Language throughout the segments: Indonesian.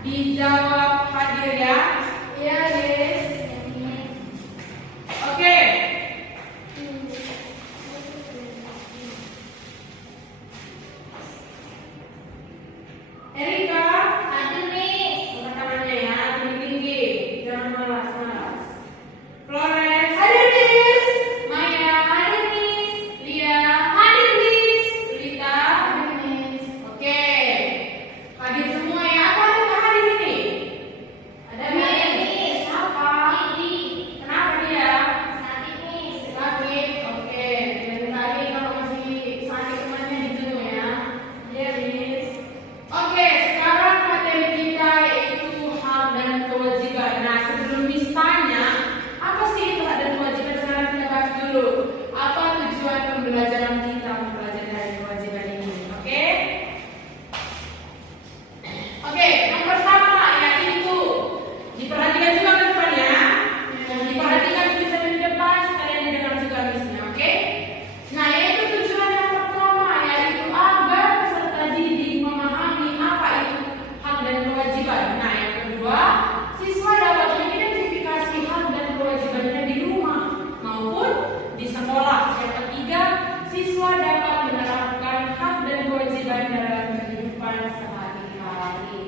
Dijawab hadir ya. Iya, Yes. Oke. Erika, hadir Miss. Angkat tangannya ya, tinggi-tinggi. Jangan malas-malas. Flores, hadir Miss. Maya, hadir Miss. Lia, hadir Miss. Rita, hadir Miss. Oke. Hadir semua ya. Apa yang nggak hadir ini? Ada Maya Miss. Siapa? Ini. Kenapa dia? Sakit Miss. Sakit. Oke. Lain kali kalau masih sakit temannya dijenguk ya. Iya Miss. Oke, sekarang materi kita yaitu hak dan kewajiban. Nah, sebelum Miss tanya, apa sih itu hak dan kewajiban? Sekarang kita bahas dulu. Apa tujuan pembelajaran kita mempelajari hak dan kewajiban ini? Oke? Oke, yang pertama yaitu diperhatikan juga ke depannya. Diperhatikan tulisan di depan, sekalian didengar juga Missnya, oke? Nah, yaitu tujuan yang pertama yaitu agar peserta didik memahami apa itu hak dan kewajiban. Nah, yang kedua, siswa dapat mengidentifikasi hak dan kewajibannya di rumah maupun di sekolah. Yang ketiga, siswa dapat menerapkan hak dan kewajiban dalam kehidupan sehari-hari.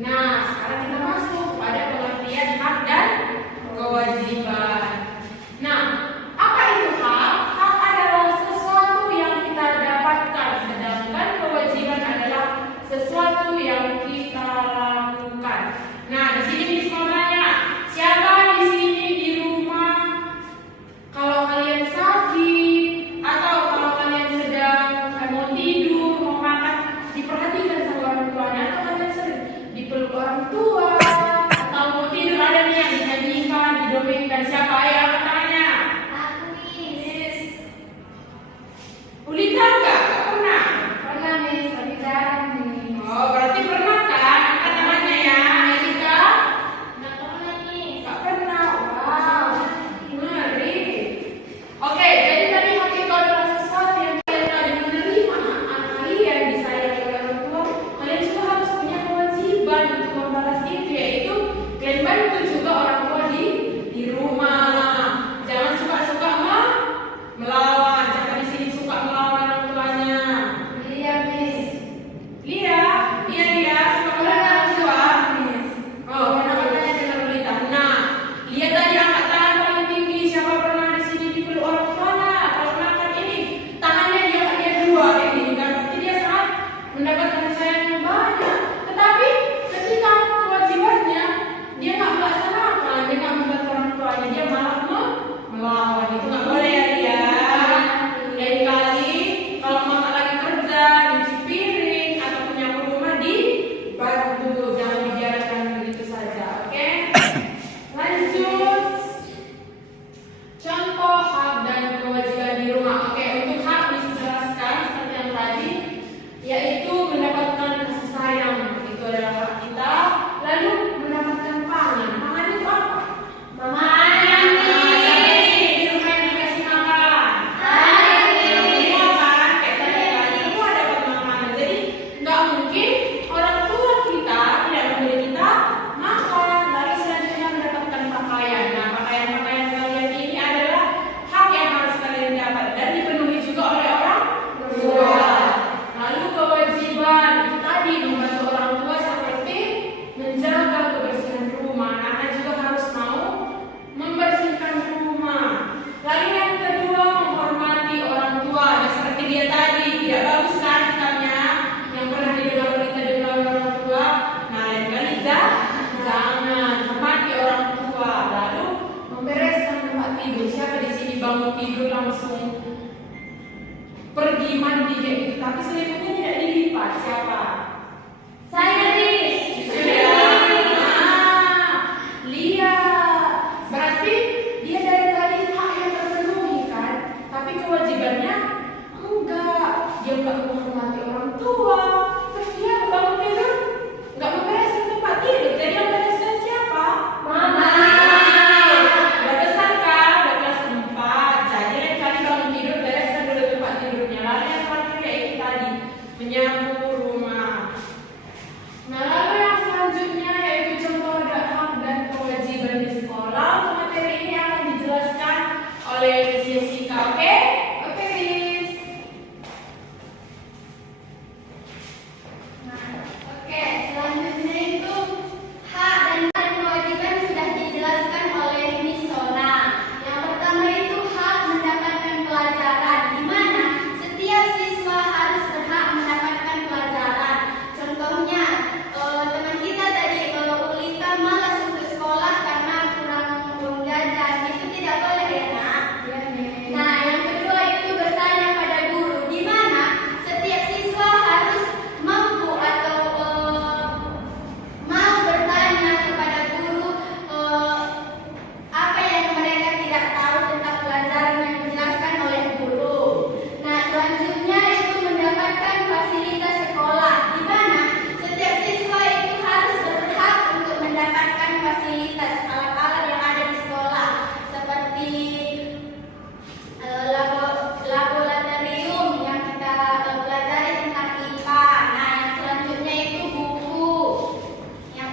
Nah, sekarang kita masuk pada pengertian hak dan kewajiban. Nah, apa itu hak? Hak adalah sesuatu yang kita dapatkan, sedangkan kewajiban adalah sesuatu yang kita lakukan. Nah, di sini Miss mau tanya, siapa di sini di rumah kalau kalian sakit atau kalau kalian sedang mau tidur, mau makan, diperhatikan sama orang tuanya, atau kalian sering dipeluk orang tua, atau mau tidur ada nih yang dinyanyikan, didongengkan, siapa bangun tidur langsung pergi mandi kayak gitu, tapi selimutnya tidak dilipat. Siapa? Saya, Riz. Lihat, berarti dia dari tadi hak yang terpenuhi kan, tapi kewajibannya enggak. Dia enggak menghormati orang tua, terus dia bangun tidur enggak membereskan tempat tidur. Jadi yang bereskan siapa? Mama. Udah besar kan, udah kelas 4. Jadi lain kali bangun tidur bereskan dulu tempat tidurnya. Lalu yang terakhir kayak itu tadi, menyapu rumah. Nah, lalu yang selanjutnya yaitu contoh hak dan kewajiban di sekolah. Untuk materi ini akan dijelaskan oleh Miss Jessica, oke? Oke, Miss. Oke, selanjutnya itu hak dan kewajiban sudah dijelaskan oleh Miss Sona. Yang pertama itu hak mendapatkan pelajaran, di mana setiap siswa harus berhak mendapatkan pelajaran. Contohnya, teman kita tadi Ulita malas untuk sekolah karena kurang uang jajan, itu tidak boleh ya nak? Nah, yang kedua itu bertanya pada guru, di mana setiap siswa harus mampu atau mau bertanya kepada guru apa yang mereka tidak tahu tentang pelajaran yang dijelaskan oleh guru. Nah, selanjutnya itu mendapatkan fasilitas sekolah, di mana setiap siswa itu harus berhak untuk mendapatkan fasilitas alat-alat yang ada di sekolah, seperti laboratorium yang kita pelajari tentang IPA. Nah, yang selanjutnya itu buku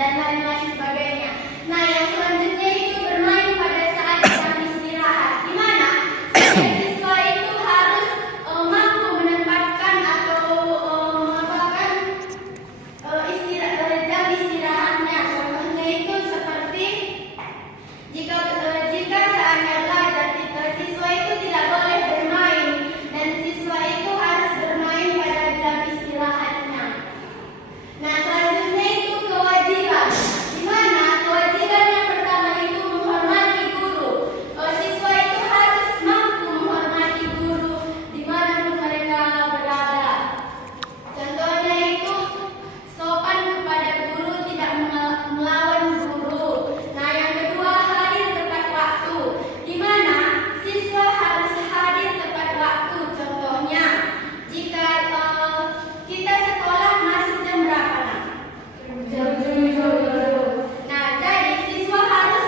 dan lain-lain sebagainya. Nah, yang selanjutnya itu bermain pada saat jam istirahat, di mana setiap siswa itu harus mampu menempatkan atau mengapalkan jam istirahatnya. Contohnya itu seperti jika saatnya belajar, siswa itu tidak boleh bermain dan siswa itu harus bermain pada jam istirahatnya. Nah, selanjutnya itu kewajiban, di mana kewajiban yang pertama itu menghormati guru. Siswa itu harus mampu menghormati guru dimanapun mereka berada. Contohnya itu sopan kepada guru, tidak melawan guru. Nah, yang kedua hadir tepat waktu, di mana siswa harus hadir tepat waktu. Contohnya, jika kita sekolah masuk jam berapa nak? Jam 7. Nah, jadi siswa harus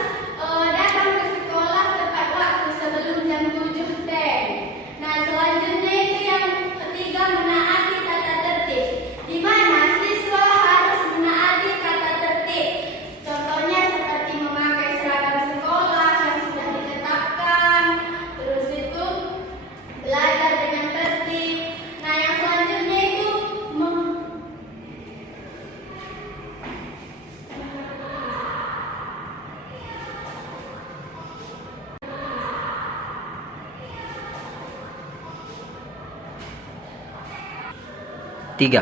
datang ke sekolah tepat waktu sebelum jam 7.10. Nah, selanjutnya itu yang ketiga menaati tata tertib, di mana siswa harus menaati tata tertib. Contohnya seperti memakai seragam sekolah yang sudah ditetapkan, terus itu belajar dengan tertib. Nah, yang selanjutnya itu Tiga.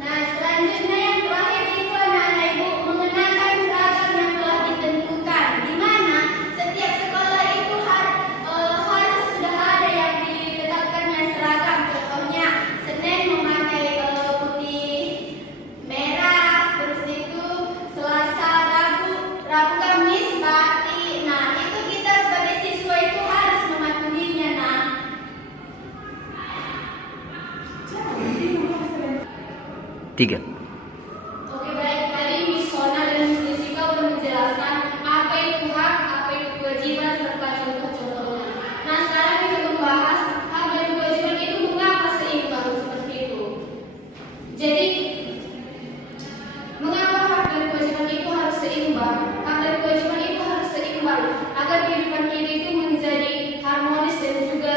Nah, selanjutnya yang terakhir itu anak-anak ibu mengenakan seragam yang telah ditentukan, di mana setiap sekolah itu harus sudah ada yang ditetapkannya seragam. Contohnya Senin memakai putih merah, terus itu Selasa, Rabu Kamis batik. Nah, itu kita sebagai siswa itu harus mematuhinya. Nah, Tiga. oke, baik, tadi Miss Sona dan Miss Jessica sudah menjelaskan apa itu hak, apa itu kewajiban, serta contoh-contohnya. Nah, sekarang kita membahas hak dan kewajiban itu mengapa seimbang seperti itu. Jadi, mengapa hak dan kewajiban itu harus seimbang? Hak dan kewajiban itu harus seimbang agar kehidupan kita itu menjadi harmonis dan juga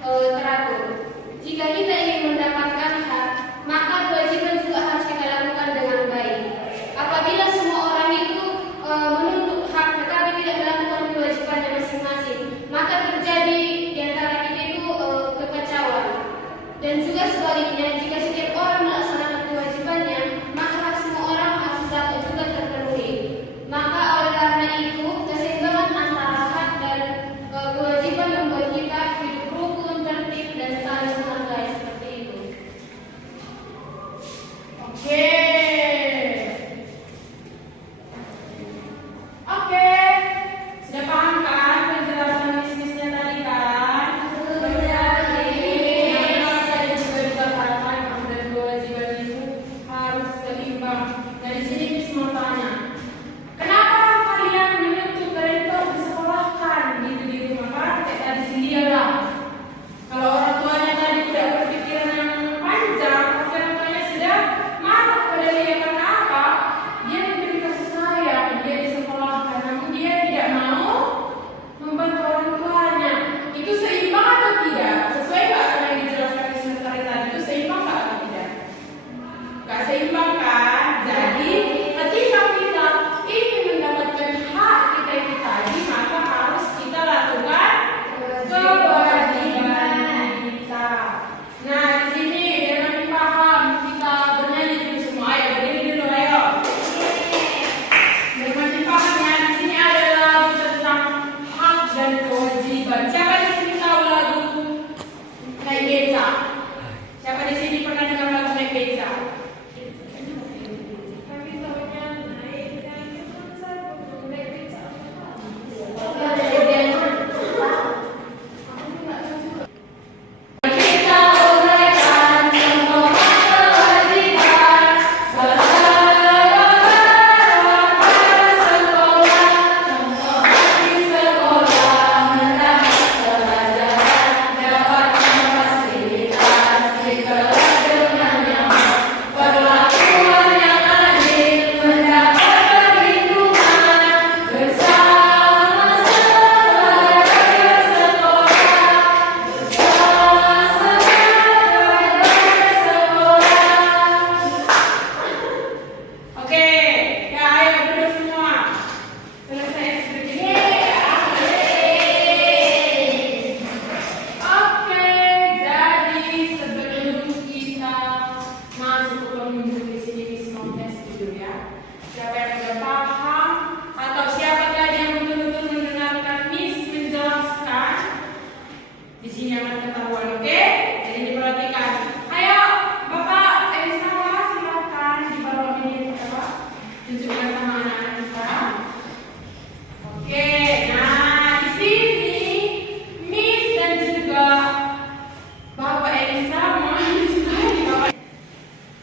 teratur. Jika kita ingin mendapatkan hak, maka kewajiban juga harus kita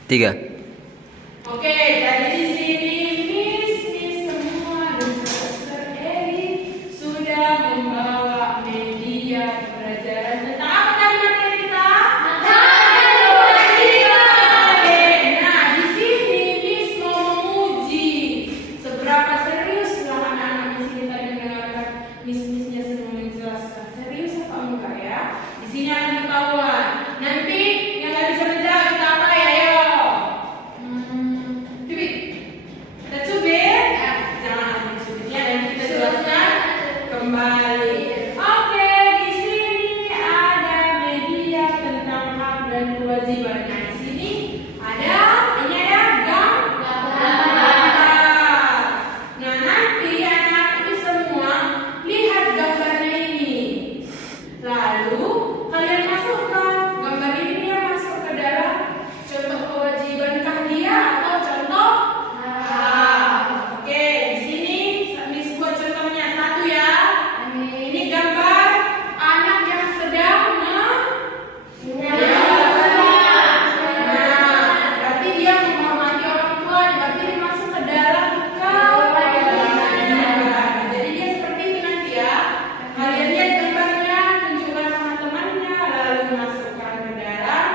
3. Oke, jadi di sini Miss semua dan Profesor Eri sudah membawa media pelajaran tentang apa tadi materi kita? Oke, nah di sini Miss mau menguji seberapa seriuslah anak-anak di sini tadi mendengarkan Miss-Missnya semua menjelaskan. Serius apa enggak ya? Di sini ada ketahuan. Nanti yang nggak bisa menjawab kita apa ya? Ayo. Cubit. Kita cubit. Jangan ada cubitnya dan kita jelaskan kembali. Oke, di sini ada media tentang hak dan kewajiban. Nah, di sini ada ini ada gambar. Nah, nanti anak ini semua lihat gambarnya ini. Lalu kalian masukkan gambar ini dia masuk ke dalam contoh kewajibankah dia atau contoh Oke, di sini Miss buat contohnya satu ya. Ini gambar anak yang sedang berarti dia menghormati orang tua, berarti dia masuk ke dalam kewajiban. Jadi dia seperti itu nanti ya. Kalian lihat gambarnya, tunjukkan sama temannya, lalu masukkan ke dalam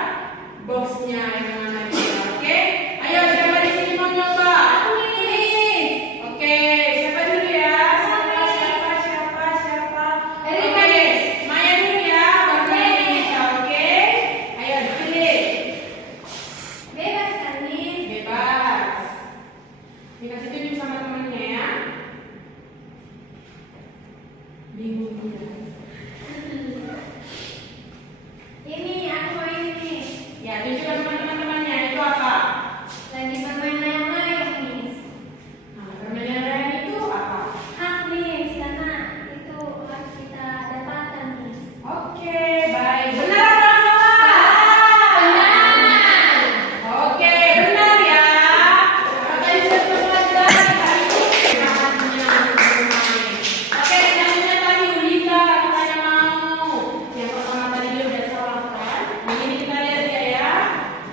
boxnya yang mana dia. Oke, ayo siapa di sini mau nyoba? Oke, siapa dulu ya? Siapa? Oke, Maya dulu ya, baru kita. Oke, ayo dipilih. Bebas kan, Miss? Bebas. Dikasih tunjuk sama temannya ya. Bingung dia. Ini aku mau ini, Miss. Ya, tunjukkan sama teman-temannya itu apa? Lagi bermain layang-layang, Miss. Nah, permainan itu apa? Hak, Miss, karena itu harus kita dapatkan, Miss. Oke, baik. Benar atau salah? Benar. Oke, benar ya. Maka di satu pelajaran hari ini haknya bermain. Oke, selanjutnya tadi Ulita katanya mau. Yang pertama tadi dia udah salah kan? Yang ini kita lihat dia ya.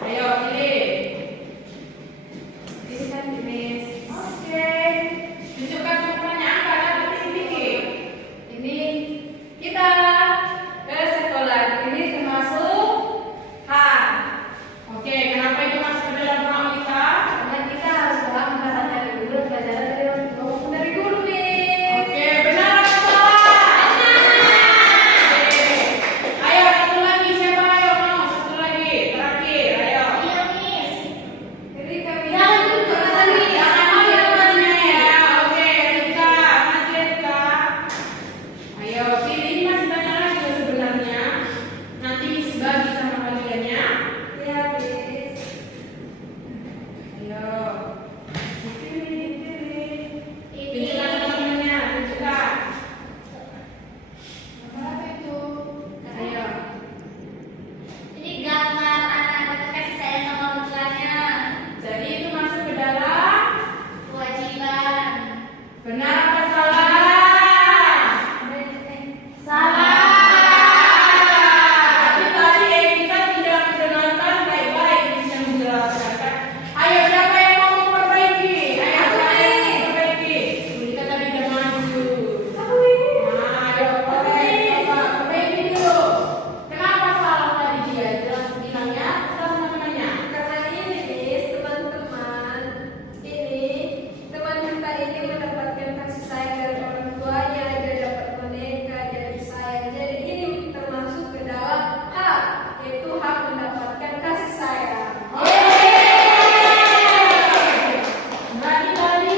Ayo pilih. Ini kan, Miss. Oke. Tunjukkan semuanya angka dapat sedikit. Ini kita ke sekolah. Ini termasuk hak. Oke, kenapa itu masuk ke dalam hak kita? Karena kita harus paham bahan dari dulu, pelajaran dari dulu, Miss. Oke, benar atau salah? Oke. Ayo satu lagi siapa? Ayo mau satu lagi. Terakhir, ayo. Iya, Miss. Jadi kami Jangan ambil temannya ya. Oke, Rika, Mas Rika. Ayo, pilih ini masih banyak lagi loh sebenarnya. Nanti Miss bagi sama kalian ya. Iya, Miss. Ayo. Dipilih. Tunjukkan sama temannya, tunjukkan. Apa itu? Ayo. Ini gambar anak kasih sayang sama orang tuanya. Jadi itu masuk ke dalam Kewajiban. benar apa salah? Salah. Tapi tadi kita tidak mendengarkan baik-baik yang menjelaskan kan? Ayo siapa yang mau memperbaiki? Ayo siapa yang mau memperbaiki? Kita tadi udah maju. Nah, ayo perbaiki dulu. Kenapa salah tadi dia? Jelas bilangnya, jelas sama temannya. Karena ini, Miss, teman-teman, teman kita ini mendapatkan kasih sayang dari orang tuanya, dia dapat boneka, dia disayang. Jadi ini termasuk ke dalam hak, yaitu hak mendapatkan kasih sayang. Berarti tadi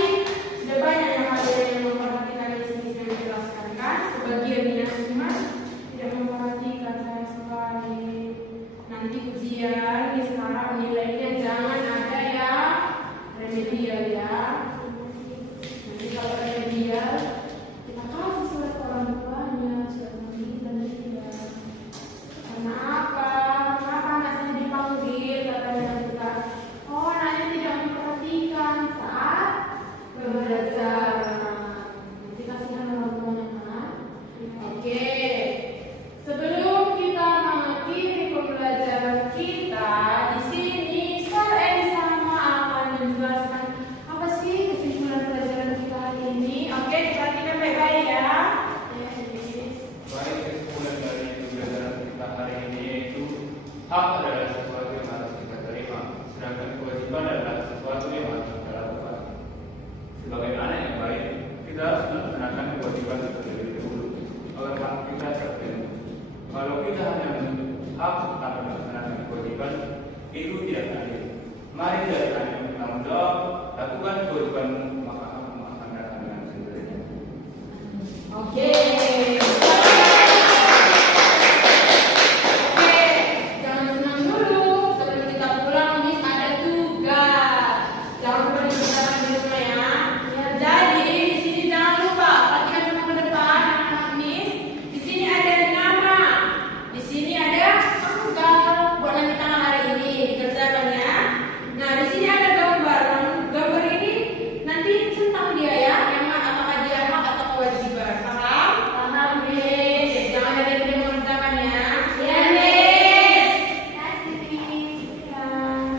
sudah banyak yang ada yang memperhatikan di sini saya menjelaskan kan? Sebagian minat cuma tidak memperhatikan sama sekali. Nanti ujian di sekarang nilainya jangan ada yang remedial ya. Nanti kalau remedial kita kasih surat ke orang tuanya, surat panggilan dia. Karena apa? Kenapa anaknya dipanggil? Katanya kita, oh anaknya tidak memperhatikan saat belajar. Nanti kasihkan orang tuanya kan? Oke. Sebelum kita mengakhiri pembelajaran kita di sini, Sir sebagai anak yang baik, kita harus melaksanakan kewajiban terlebih dahulu. Oleh hak kita terpenuhi. Kalau kita hanya menuntut hak tanpa melaksanakan kewajiban, itu tidak adil. Mari dari hanya bertanggung jawab, lakukan kewajibanmu, maka kamu akan datang dengan sendirinya. Oke. Jangan senang dulu. Sebelum kita pulang, Miss ada tugas. Jangan lupa dikerjakan di rumah ya. Jadi di sini jangan lupa perhatikan sama depan, Miss. Di sini ada nama. Di sini ada tanggal buat nanti tanggal hari ini dikerjakan ya. Nah di sini ada gambar. Gambar ini nanti tentang dia ya. Yang mana apakah dia hak atau kewajiban? Paham? Paham, Miss. Jangan ada yang tidak mengerjakan ya. Ya, Miss. Kasih, Miss. Ya,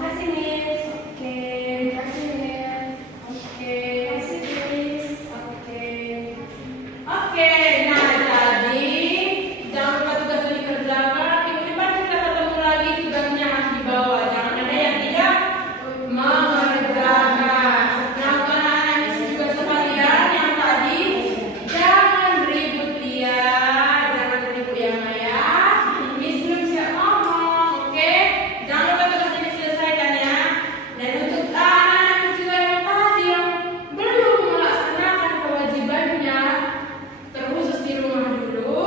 kasih, Miss. Oke, kasih, Miss. Oke. Kasih, Miss. Oke. Oke, nah jadi jangan lupa tugasnya dikerjakan. Minggu depan kita ketemu lagi, tugasnya masih di bawah. Jangan ada yang tidak mengerjakan. Nah, untuk anak-anak di sini juga sekalian yang tadi jangan ribut ya, jangan ribut ya Maya. Miss belum siap ngomong, oke? Jangan lupa tugasnya diselesaikan ya. Dan untuk anak-anak juga yang tadi yang belum melaksanakan kewajibannya, terkhusus di rumah dulu,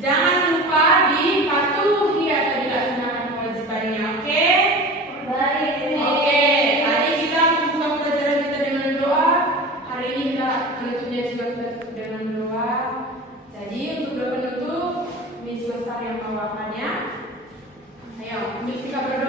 jangan lupa dipatuhi atau dilaksanakan kewajibannya, oke? Baik, Miss. Oke, tadi kita membuka pelajaran kita dengan doa. Hari ini kita menutupnya juga kita tutup dengan doa. Jadi untuk doa penutup, Miss Lestari yang membawakannya. Ayo, Miss kita berdoa.